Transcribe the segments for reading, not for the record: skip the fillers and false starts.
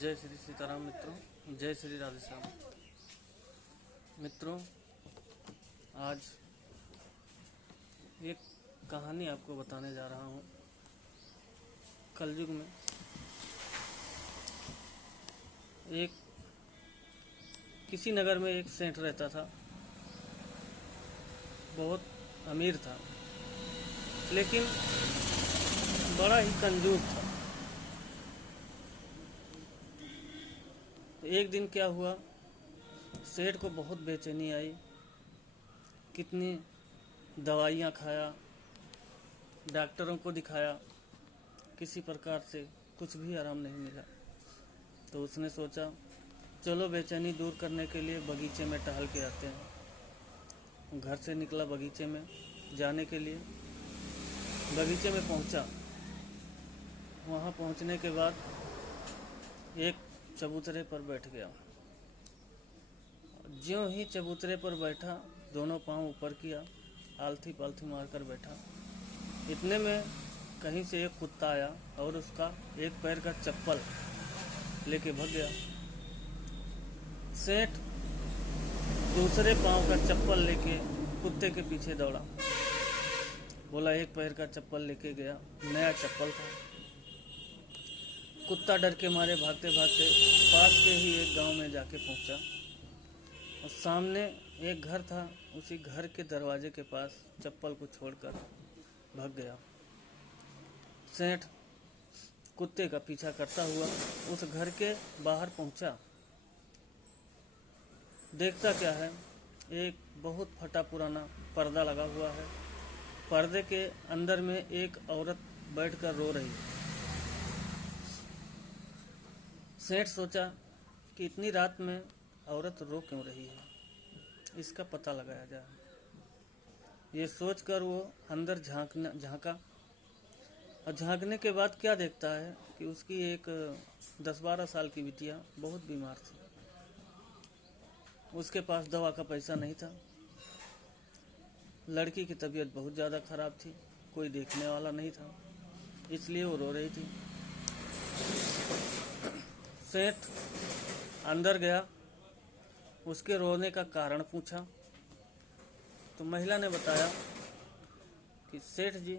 जय श्री सीताराम मित्रों, जय श्री राधे श्याम मित्रों। आज एक कहानी आपको बताने जा रहा हूँ। कलयुग में एक किसी नगर में एक सेठ रहता था। बहुत अमीर था, लेकिन बड़ा ही कंजूस था। तो एक दिन क्या हुआ, सेठ को बहुत बेचैनी आई। कितनी दवाइयाँ खाया, डॉक्टरों को दिखाया, किसी प्रकार से कुछ भी आराम नहीं मिला। तो उसने सोचा चलो बेचैनी दूर करने के लिए बगीचे में टहल के आते हैं। घर से निकला बगीचे में जाने के लिए। बगीचे में पहुंचा। वहां पहुंचने के बाद एक चबूतरे पर बैठ गया। ज्यों ही चबूतरे पर बैठा, दोनों पांव ऊपर किया, आलथी पालथी मारकर बैठा। इतने में कहीं से एक कुत्ता आया और उसका एक पैर का चप्पल लेके भाग गया। सेठ दूसरे पांव का चप्पल लेके कुत्ते के पीछे दौड़ा। बोला एक पैर का चप्पल लेके गया, नया चप्पल था। कुत्ता डर के मारे भागते भागते पास के ही एक गांव में जाके पहुंचा और सामने एक घर था। उसी घर के दरवाजे के पास चप्पल को छोड़कर भाग गया। सेठ कुत्ते का पीछा करता हुआ उस घर के बाहर पहुंचा। देखता क्या है, एक बहुत फटा पुराना पर्दा लगा हुआ है। पर्दे के अंदर में एक औरत बैठकर रो रही है। सेठ सोचा कि इतनी रात में औरत रो क्यों रही है, इसका पता लगाया जाए। ये सोचकर वो अंदर झांका और झांकने के बाद क्या देखता है कि उसकी एक 10-12 साल की बिटिया बहुत बीमार थी। उसके पास दवा का पैसा नहीं था। लड़की की तबीयत बहुत ज़्यादा खराब थी, कोई देखने वाला नहीं था, इसलिए वो रो रही थी। सेठ अंदर गया, उसके रोने का कारण पूछा तो महिला ने बताया कि सेठ जी,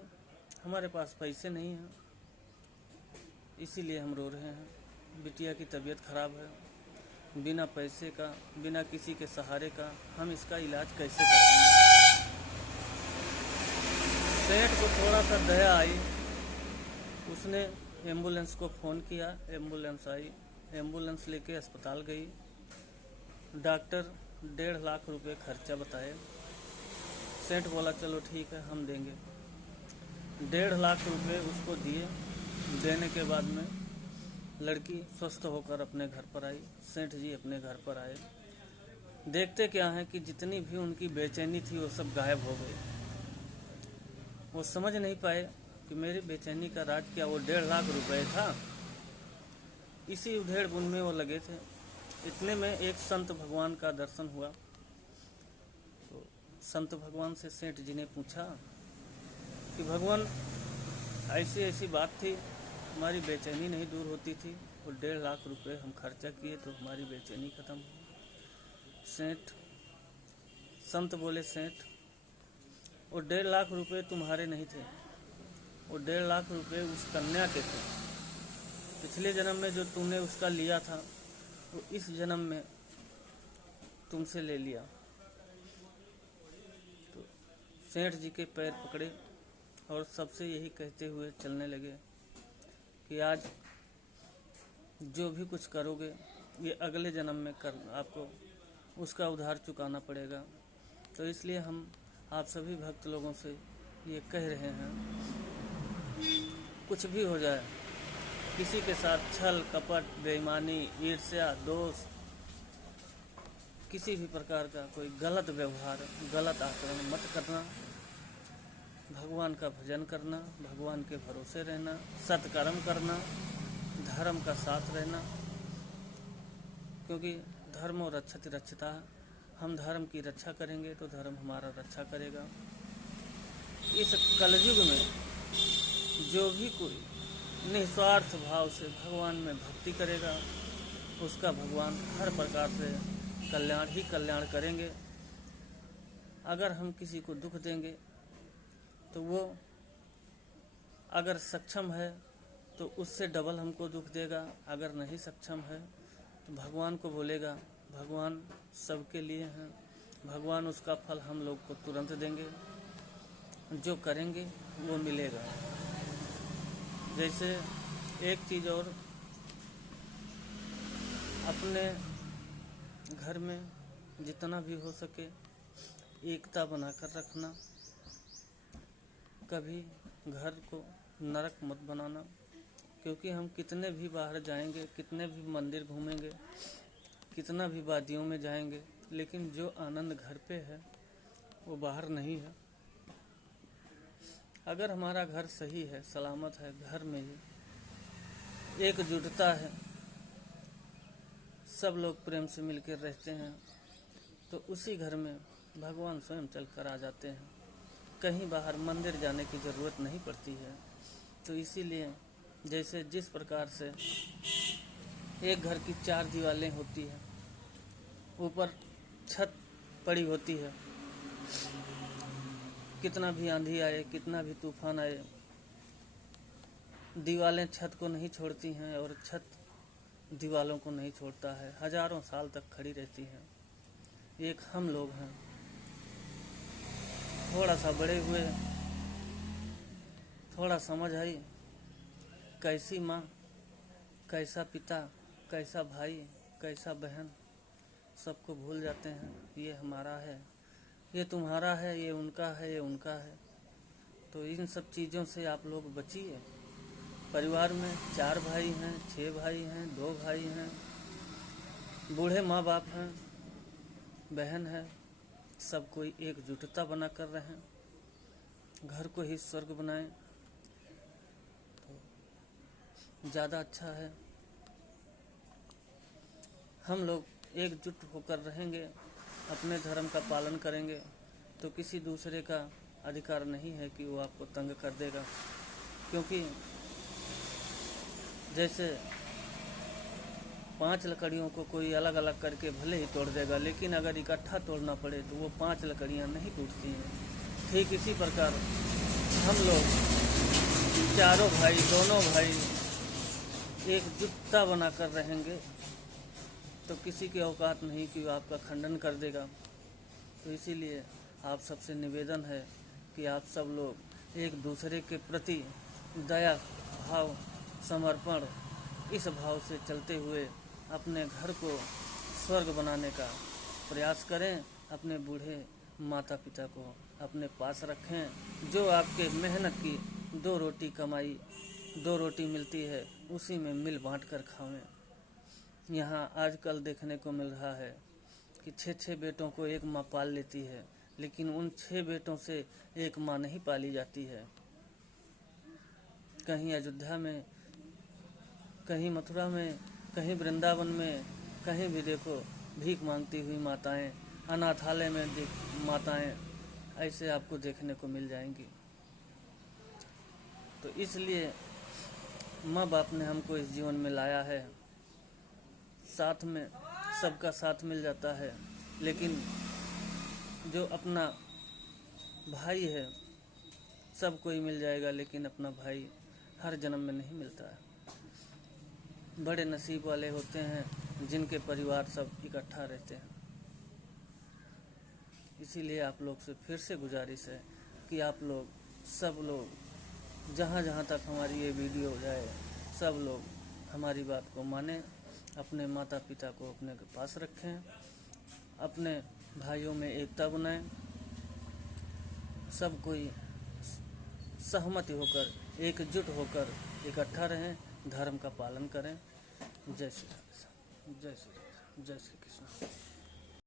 हमारे पास पैसे नहीं हैं, इसीलिए हम रो रहे हैं। बिटिया की तबीयत खराब है, बिना पैसे का, बिना किसी के सहारे का हम इसका इलाज कैसे कराएंगे। सेठ को थोड़ा सा दया आई। उसने एम्बुलेंस को फ़ोन किया, एम्बुलेंस आई। एम्बुलेंस लेके अस्पताल गई। डॉक्टर 1.5 लाख रुपए खर्चा बताए। सेठ बोला चलो ठीक है, हम देंगे। 1.5 लाख रुपए उसको दिए। देने के बाद में लड़की स्वस्थ होकर अपने घर पर आई। सेठ जी अपने घर पर आए। देखते क्या है कि जितनी भी उनकी बेचैनी थी वो सब गायब हो गई। वो समझ नहीं पाए कि मेरी बेचैनी का राज क्या वो 1.5 लाख रुपए था। इसी उधेड़ बुन में वो लगे थे। इतने में एक संत भगवान का दर्शन हुआ। तो संत भगवान से सेठ जी ने पूछा कि भगवान, ऐसी ऐसी बात थी, हमारी बेचैनी नहीं दूर होती थी, और 1.5 लाख रुपए हम खर्चा किए तो हमारी बेचैनी खत्म हुई। संत बोले सेठ, वो 1.5 लाख रुपए तुम्हारे नहीं थे, वो 1.5 लाख रुपए उस कन्या के थे। पिछले जन्म में जो तुमने उसका लिया था वो इस जन्म में तुमसे ले लिया। तो सेठ जी के पैर पकड़े और सबसे यही कहते हुए चलने लगे कि आज जो भी कुछ करोगे ये अगले जन्म में आपको उसका उधार चुकाना पड़ेगा। तो इसलिए हम आप सभी भक्त लोगों से ये कह रहे हैं, कुछ भी हो जाए, किसी के साथ छल कपट, बेईमानी, ईर्ष्या, दोष, किसी भी प्रकार का कोई गलत व्यवहार, गलत आचरण मत करना। भगवान का भजन करना, भगवान के भरोसे रहना, सत्कर्म करना, धर्म का साथ रहना, क्योंकि धर्मो रक्षति रक्षिता। हम धर्म की रक्षा करेंगे तो धर्म हमारा रक्षा करेगा। इस कलयुग में जो भी कोई निस्वार्थ भाव से भगवान में भक्ति करेगा, उसका भगवान हर प्रकार से कल्याण ही कल्याण करेंगे। अगर हम किसी को दुख देंगे तो वो अगर सक्षम है तो उससे डबल हमको दुख देगा, अगर नहीं सक्षम है तो भगवान को बोलेगा। भगवान सबके लिए हैं, भगवान उसका फल हम लोग को तुरंत देंगे, जो करेंगे वो मिलेगा। जैसे एक चीज़ और, अपने घर में जितना भी हो सके एकता बनाकर रखना, कभी घर को नरक मत बनाना। क्योंकि हम कितने भी बाहर जाएंगे, कितने भी मंदिर घूमेंगे, कितना भी वादियों में जाएंगे, लेकिन जो आनंद घर पे है वो बाहर नहीं है। अगर हमारा घर सही है, सलामत है, घर में ही एकजुटता है, सब लोग प्रेम से मिलकर रहते हैं, तो उसी घर में भगवान स्वयं चल कर आ जाते हैं। कहीं बाहर मंदिर जाने की ज़रूरत नहीं पड़ती है। तो इसीलिए जैसे जिस प्रकार से एक घर की 4 दीवारें होती हैं, ऊपर छत पड़ी होती है, कितना भी आंधी आए, कितना भी तूफान आए, दीवारें छत को नहीं छोड़ती हैं और छत दीवारों को नहीं छोड़ता है, हजारों साल तक खड़ी रहती हैं। एक हम लोग हैं, थोड़ा सा बड़े हुए, थोड़ा समझ आई, कैसी माँ, कैसा पिता, कैसा भाई, कैसा बहन, सबको भूल जाते हैं। ये हमारा है, ये तुम्हारा है, ये उनका है, ये उनका है। तो इन सब चीज़ों से आप लोग बचिए। परिवार में 4 भाई हैं, 6 भाई हैं, 2 भाई हैं, बूढ़े माँ बाप हैं, बहन है, सब कोई एकजुटता बना कर रहें, घर को ही स्वर्ग बनाएं तो ज़्यादा अच्छा है। हम लोग एकजुट होकर रहेंगे, अपने धर्म का पालन करेंगे, तो किसी दूसरे का अधिकार नहीं है कि वो आपको तंग कर देगा। क्योंकि जैसे 5 लकड़ियों को कोई अलग अलग करके भले ही तोड़ देगा, लेकिन अगर इकट्ठा तोड़ना पड़े तो वो 5 लकड़ियाँ नहीं टूटती हैं। ठीक इसी प्रकार हम लोग चारों भाई, दोनों भाई एकजुटता बनाकर रहेंगे तो किसी की औकात नहीं कि वो आपका खंडन कर देगा। तो इसीलिए आप सबसे निवेदन है कि आप सब लोग एक दूसरे के प्रति दया भाव, समर्पण, इस भाव से चलते हुए अपने घर को स्वर्ग बनाने का प्रयास करें। अपने बूढ़े माता पिता को अपने पास रखें। जो आपके मेहनत की 2 रोटी कमाई, 2 रोटी मिलती है, उसी में मिल बांट कर खावें। यहाँ आजकल देखने को मिल रहा है कि 6 बेटों को एक माँ पाल लेती है, लेकिन उन 6 बेटों से एक माँ नहीं पाली जाती है। कहीं अयोध्या में, कहीं मथुरा में, कहीं वृंदावन में, कहीं भी देखो भीख मांगती हुई माताएं, अनाथालय में माताएं ऐसे आपको देखने को मिल जाएंगी। तो इसलिए माँ बाप ने हमको इस जीवन में लाया है, साथ में सबका साथ मिल जाता है, लेकिन जो अपना भाई है सब कोई मिल जाएगा, लेकिन अपना भाई हर जन्म में नहीं मिलता है। बड़े नसीब वाले होते हैं जिनके परिवार सब इकट्ठा रहते हैं। इसीलिए आप लोग से फिर से गुजारिश है कि आप लोग, सब लोग, जहाँ जहाँ तक हमारी ये वीडियो जाए, सब लोग हमारी बात को मानें, अपने माता पिता को अपने के पास रखें, अपने भाइयों में एकता बनाएं, सब कोई सहमति होकर, एकजुट होकर इकट्ठा रहें, धर्म का पालन करें। जय श्री राम, जय श्री राम, जय श्री कृष्ण।